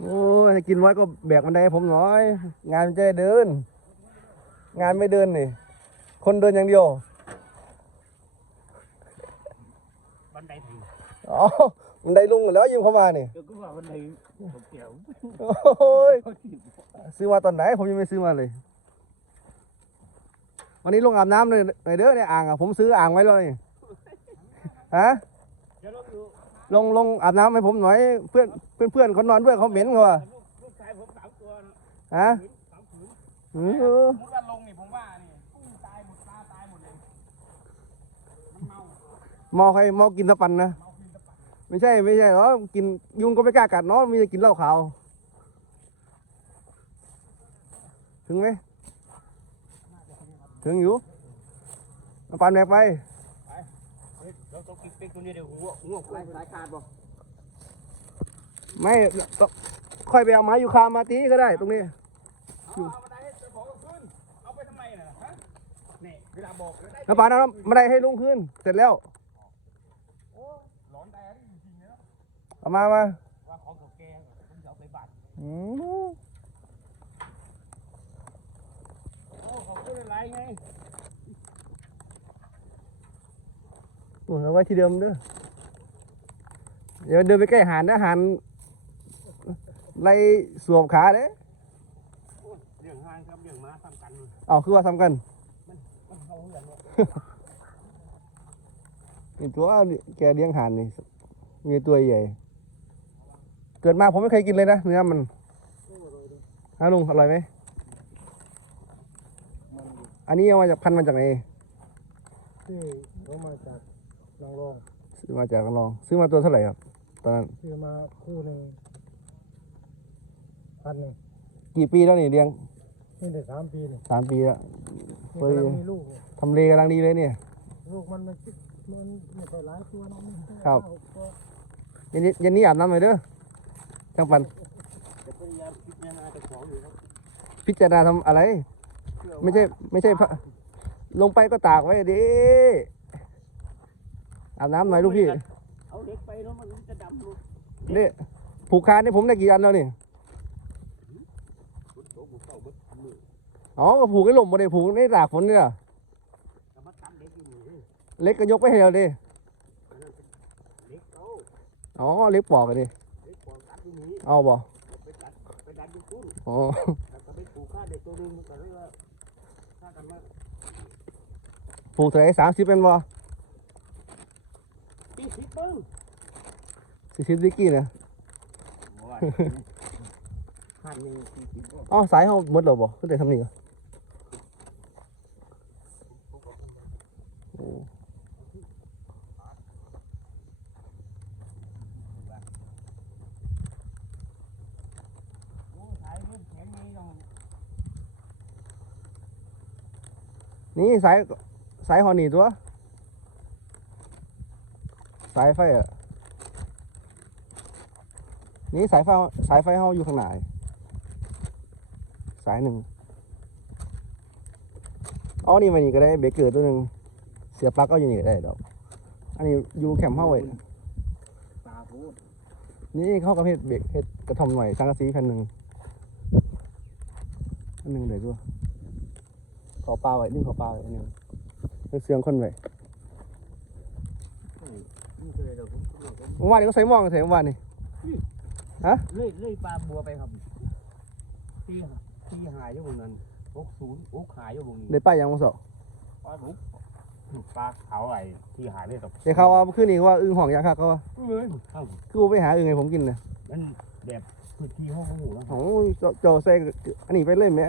โอ้ยให้กินไว้ก็แบกมันได้ให้ผมหน่อย งานมันจะได้เดิน งานไม่เดินนี่ คนเดินอย่างเดียวบันไดถึงอ๋อมันได้ลุงแล้วยืมเข้ามานี่เดี๋ยวก็ว่าบันไดผมเกี่ยวโอ้ยเขาถีบซื้อมาตอนไหนผมยังไม่ซื้อมาเลย วันนี้ลงอาบน้ำเลยในเด้อในอ่างอะผมซื้ออ่างไว้เลยฮะเดี๋ยวเราดู ลงลงอาบน้ำให้ผมหน่อย เพื่อนเพื่อนเพื่อนเขานอนด้วยเขาเหม็นเขาว่ะลูกลูกชายผมสามตัวนะฮะสามผืนอือสมมติว่าลงนี่ผมว่านี่กุ้งตายหมดปลาตายหมดเลยมันเมาเมอใครเมอกินตะปันนะเมากินตะปันไม่ใช่ไม่ใช่หรอกินยุงก็ไม่กล้ากัดเนาะมีแต่กินเหล้าขาวถึงไหมถึงอยู่เอาปานแบกไปเฮ้ย เราต้องกิ๊กปิ๊กตัวนี้เดี๋ยวหัวหัวสายสายขาดบ่ไม่ต้องค่อยไปเอาไม้ยูคามาตีก็ได้ตรงนี้เอาเอามาได้ให้เจ้าของเอาขึ้นเอาไปทำไมน่ะฮะนี่เวลาบอกเลยได้น้ำปานเอาไม่ได้ให้ลุงคืนเสร็จแล้วโอ้หลอนแต่จริงๆนะเอามามาว่าของเก่าแก่ผมจะเอาไปบัตรอืมโอ้ของขึ้นอะไรไง โอ้เอาไว้ที่เดิมเด้อเดี๋ยวเดินไปใกล้หานนะหานไล่สวมขาเด้โอ้ยเรื่องห้างครับเรื่องม้าทำกัน เอาคือว่าทำกันมันเข้าเรื่องเนี่ยนี่ตัวแกเลี้ยงห่านนี่มีตัวใหญ่ เกิดมาผมไม่เคยกินเลยนะเนื้อมันฮะลุงอร่อยไหมอันนี้เอามาจากพันธุ์มาจากไหนที่เขามาจาก นางรองซื้อมาจากกันลอง ซื้อมาตัวเท่าไหร่ครับตอนนั้นซื้อมาคู่หนึ่งพันหนึ่งกี่ปีแล้วนี่เลี้ยงนี่ได้สามปีนี่สามปีแล้วนี่เฮ้ยกำลังมีลูกนี่ทำเลกำลังดีเลยเนี่ย ลูกมันมันมันไม่ค่อยหลายตัวนะมันแครับ ห้าหกตัวเย็นนี้เย็นนี้อาบน้ำหน่อยเด้อช่างปันจะพยายามคิดแนวหนาจะของอยู่ครับพิจารณาทำอะไร เพื่อว่าไม่ใช่ไม่ใช่พระลงไปก็ตากไว้ดิ อาบน้ำหน่อยลูกพี่เอาเด็กไปแล้วมันจะดำลูกนี่ผูกคานนี่ผมได้กี่อันแล้วนี่บุญโตบุญเต่าบุญมืออ๋อก็ผูกให้หล่มมาเลยผูกในตากฝนนี่ล่ะแต่มาตัดเด็กอยู่นี่เล็กก็ยกไปให้เราดิอันนั้นเป็นเด็กเอาอ๋อเล็กปอกกันดิเด็กปองตัดอยู่นี่เอาบ่ไปตัดไปดันอยู่ตู้อ๋อแล้วก็ไปปลูกข้าเด็กตัวหนึงก็เลยว่าข้ากันว่าผูกเท่าไหร่สามสิบเป็นบ่ ปีสิบเบิ้ง สี่สิบดิกกี้เนี่ยโอ้ยข้าหนึ่งปีสิบเบิ้งอ๋อสายเขาหมดแล้วบ่ก็ได้ทำนี่เหรอโอ้โอ้สายเรื่องแข็งนี่ต้องนี่สายสายหอนี่ตัว สายไฟอะ นี่สายไฟสายไฟเขาอยู่ข้างหน้าสายหนึ่งเอานี่มานี่ก็ได้เบรกเกอร์ตัวหนึ่งเสียบปลั๊กก็อยู่นี่ก็ได้ดอก อันนี้อยู่แคมป์เฮาไว้ตาพูดนี่เข้ากับเฮ็ดเบรกเฮ็ดกระทอมหน่อยสังกะสีแผ่นหนึ่งอันหนึ่งเดี๋ยวดูขอปลาไว้นึ่งขอปลาไว้อันหนึ่งเสียงคนไว้นี่คือเราผมผมผมเมื่อวานนี้ก็ใส่หมองใส่เมื่อวานนี่ เลื่อยเลื่อยปลาบัวไปครับตีตีหายอยู่บนนั้นอกศูนย์อกหายอยู่บนนี้ได้ป้ายยังมาสอบปลาบุกปลาเขาไอ้ที่หายไปกับเดี๋ยวเขาว่าขึ้นนี่ว่าอึ่งห่องยาคักเขาว่าเอ้ยเอ้าคือไปหาอึ่งให้ผมกินนะมันแบบพื้นที่ห้องของหมูนะโอ้ยเจ้าเจ้าใส่อันนี้ไปเลยแหม่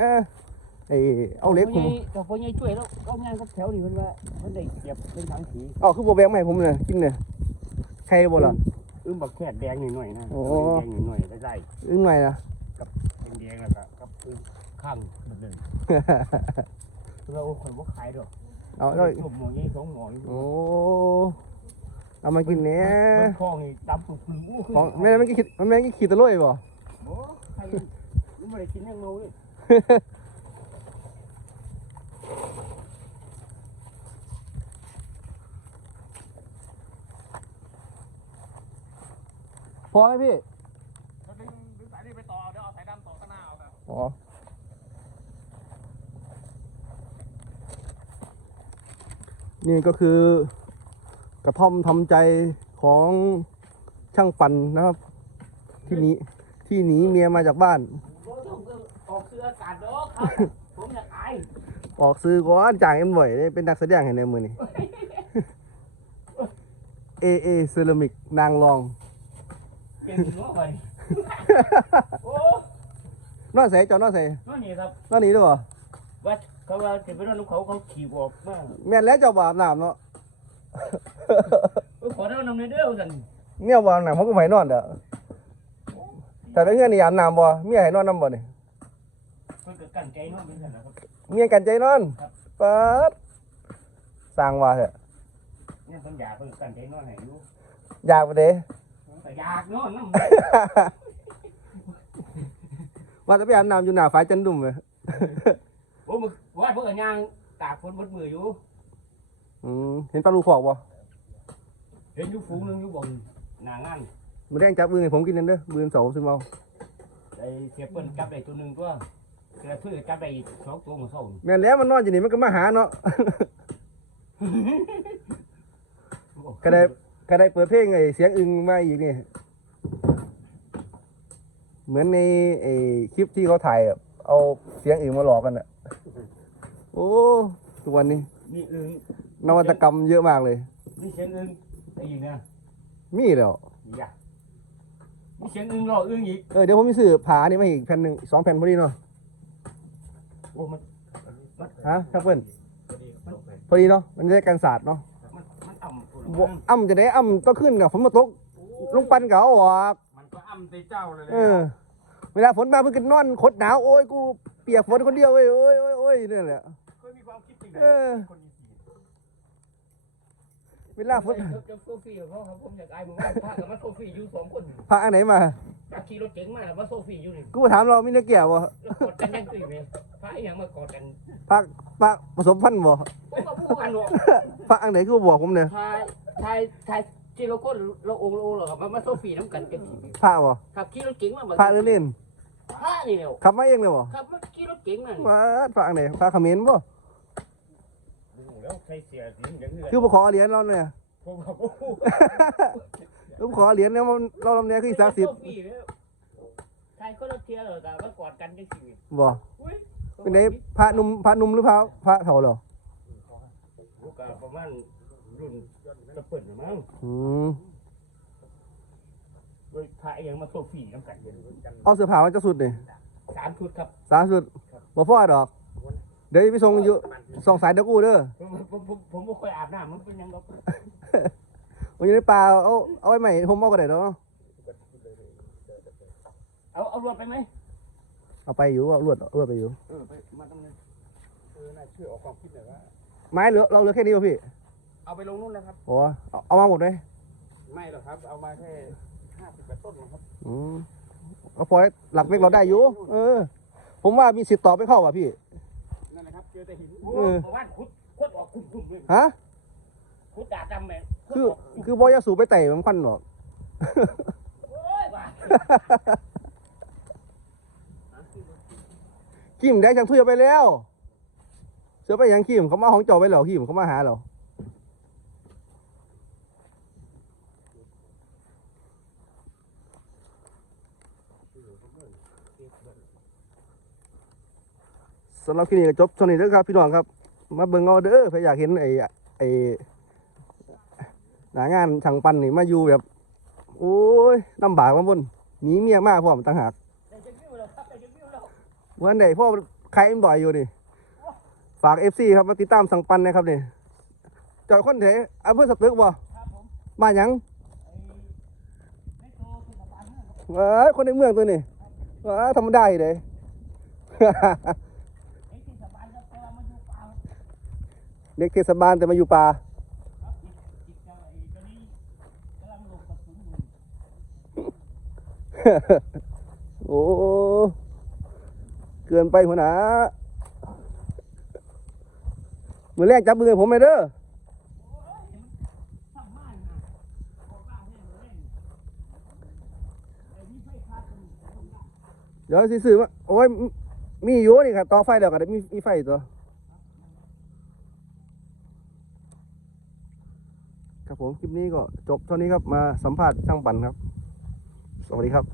ไอเอาเล็กผมแต่พอใหญ่ช่วยแล้วก็งานกับแถวนี่มันว่ามันได้เก็บเป็นถังสีเอาคือโบแบงมาให้ผมเนี่ยกินเนี่ยใครบ่ล่ะ อึ้มบักแคดแดงนิดหน่อยนะโอ้ แดงนิดหน่อยได้ได้อึ่งหน่อยนะ แดงๆแล้วก็กับอึ้งข้างมันเดินเราคนว่าขายดอกเอาแล้วหมหมอนี่สองหมอนี่โอ้เอามากินเนี่ยเบิ้ลคลองนี่ดำปุ้งปุ้งอู้ขึ้นของแม่นมันกี่มันแม่นกี่ขีดตะลุยบ่โอ้ใครนี่ไม่ได้กินยังเมาเลย พอไหมพี่แล้วดึงสายนี่ไปต่อเดี๋ยวเอาสายดำต่อข้นาเอาอ๋อนี่ก็คือกระท่อมทำใจของช่างปั่นนะครับ ที่นี้ที่หนีเมียมาจากบ้าน ออกซื้ออากาศเอาะครับ ผมอยากไอออกซื้อก้อนจ่างเอ็มบ่อยเนี่ยเป็นนักแสดงเห็นในมือนี่ เอเอเซรามิกนางรอง เก่งหัวไปโอ้นอนใส่จอนอนใส่นั่นนี่ครับนอนหนีด้วยบ่ว่าเขาว่าจะไปนอนลูกเขาเขาขี่บอกมาแม่นแล้วเจ้าบาปน้ำเนาะเออขอเท่าน้ำในเด้อสั่นเนี่ยบาปน้ำเขาก็ไม่ให้นอนเด้อแต่ถ้าเงี้ยนี่อาบน้ำบ่เมียให้นอนน้ำบ่นี่เพิ่นก็กั้นใจเนาะเป็นสั่นนะครับเมียกันใจนอนเปิดสร้างว่าเถอะเนี่ยเพิ่นอยากเพิ่นกั้นใจนอนให้อยู่อยากไปเด้ แต่อยากนอนนำว่าจะไปอาบน้ำอยู่หน้าฝายจันดุ่มเลยโอ้มึงว่าเพิ่นก็ย่างตากฝนหมดมืออยู่ อืมเห็นปลาลูกขอกบ่เห็นอยู่ฝูงหนึงอยู่บ่หน้างานมือแดงจับมือให้ผมกินนั่นเด้อมือสองซึมเอาไอ้เสียเปิ้นจับได้ตัวหนึงตัวเสือถือจับได้อีกสองตัวมื้อเช้านี่แม่นแล้วมันนอนอยู่นี่มันก็มาหาเนาะ ก็ได้ ก็ได้เปิดเพลงไอ้เสียงอึงมาอีกนี่เหมือนในไอ้คลิปที่เขาถ่ายอะเอาเสียงอึงมาหลอกกันอะโอ้ทุกวันนี้นี่อึ้งนวัตกรรมเยอะมากเลย นี่เสียงอึ้งได้ยินนะมีแล้วอย่านี่เสียงอึ้งรออึ้งอีกเออเดี๋ยวผมมีซื้อผานี่มาอีกแผ่นหนึ่งสองแผ่นพอดีเนาะโอ้มันมันฮะช่างเปิ้ลมันพอดีเนาะมันจะได้กันศาสตร์เนาะมันมันอ่ำพุ่น บ่อ้ำจะได้อ้ำต้องขึ้นกับฝนมาตกลงปันเก่าออกมันก็อ่ำใจเจ้าเลยเออ เวลาฝนมาเพิ่งกันนอนคดหนาวโอ้ยกูเปียกฝนคนเดียวเว้ยโอ้ยโอ้ยโอ้ยนี่แหละเคยมีความคิดจริงเออคนอีสีเวลาฝนจะโซฟี่กับเขาครับผมอยากอายมึงว่าพากับมาโซฟี่อยู่สองคนพาอันไหนมาจากขี่รถเก๋งมาแล้วมาโซฟี่อยู่นี่กูถามเรามีนักเกี่ยวบ่แล้วกอดกันยังตื่นไหมพาไอ้หยังมากอดกันพาพาผสมพันธุ์บ่ผมก็พูดกันหรอกพาอันไหนกูบอกผมเนี่ยทาย ทายทายที่เราก้นเราองค์เราองค์เหรอครับมามาโซฟี่น้ำกันกันพาบ่ขับขี่รถเก๋งมาพาเล่นเล่นพานี่เดียวขับมาเองเลยบ่ขับมาขี่รถเก๋งมานี่มาพาอันไหนพาเขมิ้นบ่แล้วใครเสียสีอย่างนี้คือบ่ขอเหรียญเราเนี่ย ผมก็พูดคือบ่ขอเหรียญเนี่ยมันเราลำเนี้ยคือศักดิ์สิทธิ์ใครก็รถเทียร์เหรอแต่ว่ากอดกันได้สิบ่อุ้ยเป็นไดพระหนุ่มพระหนุ่มหรือพระพระเฒ่าเหรอ ลูกก็ประมาณรุ่น จะเปิดหรือมั้งอืมโดยพาไอ้หยังมาโซฟี่น้ำกันเย็นกันเอาเสื้อผ้ามาจักสุดนี่สามชุดครับสามสุดบ่พอดอก เดี๋ยวไปส่งอยู่ส่งสายเด็กกูเด้อผมผมผมผมไม่ค่อยอาบน้ำมันเป็นหยังครับวันนี้ในป่าเอาเอาไว้ใหม่ผมเอาก็ได้เนาะเอาเอารวดไปไหมเอาไปอยู่เอาลวดเอาลวดไปอยู่ เออไปมาตรงนั้นเออน่าช่วยออกความคิดหน่อยว่าไม้เหลือเราเหลือแค่นี้ป่ะพี่ เอาไปลงนู่นแล้วครับ โอ้เอาเอามาหมดเลยไม่หรอกครับ เอามาแค่ห้าสิบแปดต้นนะครับอืมเอาพอหลักเล็กเราได้อยู่เออ ผมว่ามีสิทธิ์ต่อไปเข้าว่ะพี่ นั่นนะครับเจอแต่หินเออเพราะว่าขุดขุดออกคุ้มๆเลยฮะ ขุดดาดดำแม่งขุดคือ ออกคือบอยาสูบไปไต่มันควันหรอก โอ้ยบ้าขีมได้จังทุยเอาไปแล้ว เสือไปยังขีมเขามาห้องจอไปเหรอขีมเขามาหาเหรอ สำหรับคลิปนี้ก็จบเท่านี้เด้อครับ พี่น้องครับ มาเบิ่งเอาเด้อใครอยากเห็นไอ้ไอ้หนางานช่างปั้นนี่มาอยู่แบบ โอ้ยลำบากลำบนหนีเมียมากพร้อมต่างหากได้จะวิวแล้วครับได้จะวิวแล้ววันไหนพ่อใครมันบ่อยอยู่นี่ฝากเอฟซีครับมาติดตามสั่งปันนะครับนี่จอยคนไหนอำเภอสตึกบ่ครับผมมาหยัง ไอ้ไม่โตคือสะพานเนี่ยครับเอ้ยคนในเมืองตัวนี้เอ้ยธรรมดาเลยไอ้ที่ยเด็กเทศบาลแต่มาอยู่ป่าเจ้าไอ้ตัวนี้กำลังหลบกระสุนอยู่โอ้เกินไปหัวหนามือแรกจับมือผมเลยเด้อ ทำบ้านนะบอกบ้านเนี่ยเล่นไอ้นี่ไฟฟ้าตัวนี้ เดี๋ยวสิซื้อมาโอ้ยมีอยู่นี่ครับต่อไฟแล้วก็ได้มีมีไฟตัวครับผมคลิปนี้ก็จบเท่านี้ครับมาสัมภาษณ์ช่างปั่นครับ สวัสดีครับ